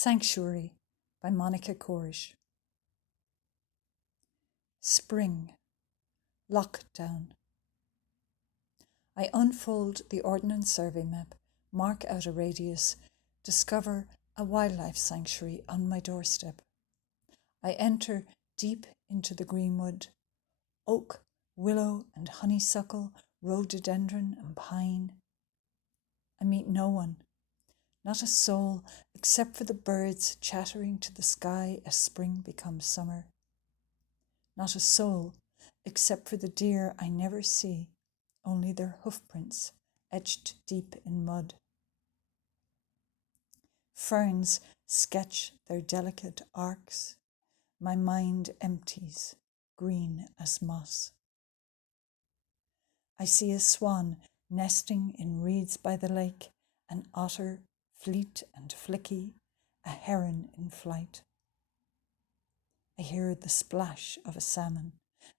Sanctuary by Monica Corish. Spring, lockdown. I unfold the Ordnance Survey map, mark out a radius, discover a wildlife sanctuary on my doorstep. I enter deep into the greenwood, oak, willow and honeysuckle, rhododendron and pine. I meet no one, not a soul, except for the birds chattering to the sky as spring becomes summer. Not a soul, except for the deer I never see, only their hoofprints etched deep in mud. Ferns sketch their delicate arcs. My mind empties, green as moss. I see a swan nesting in reeds by the lake, an otter fleet and flicky, a heron in flight. I hear the splash of a salmon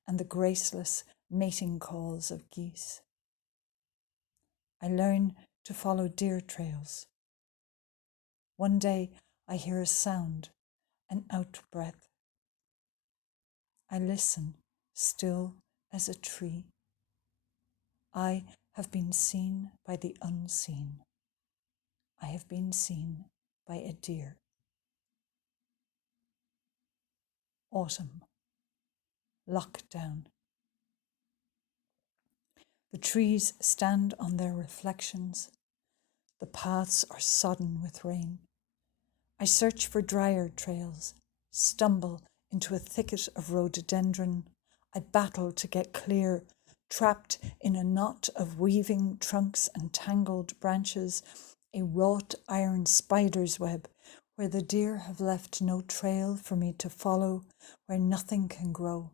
and the graceless mating calls of geese. I learn to follow deer trails. One day I hear a sound, an out-breath. I listen, still as a tree. I have been seen by the unseen. I have been seen by a deer. Autumn. Lockdown. The trees stand on their reflections. The paths are sodden with rain. I search for drier trails, stumble into a thicket of rhododendron. I battle to get clear, trapped in a knot of weaving trunks and tangled branches, a wrought iron spider's web where the deer have left no trail for me to follow, where nothing can grow.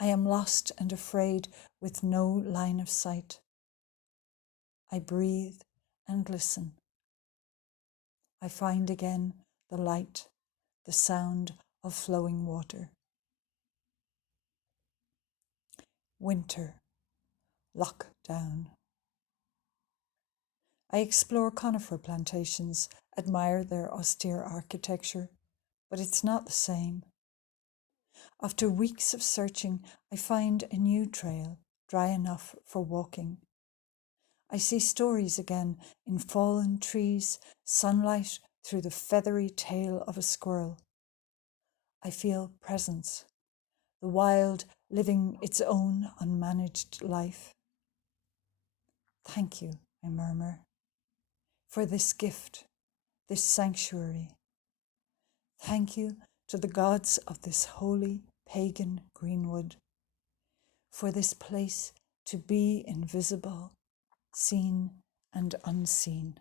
I am lost and afraid with no line of sight. I breathe and listen. I find again the light, the sound of flowing water. Winter, lockdown. I explore conifer plantations, admire their austere architecture, but it's not the same. After weeks of searching, I find a new trail, dry enough for walking. I see stories again in fallen trees, sunlight through the feathery tail of a squirrel. I feel presence, the wild living its own unmanaged life. Thank you, I murmur, for this gift, this sanctuary. Thank you to the gods of this holy pagan greenwood, for this place to be invisible, seen and unseen.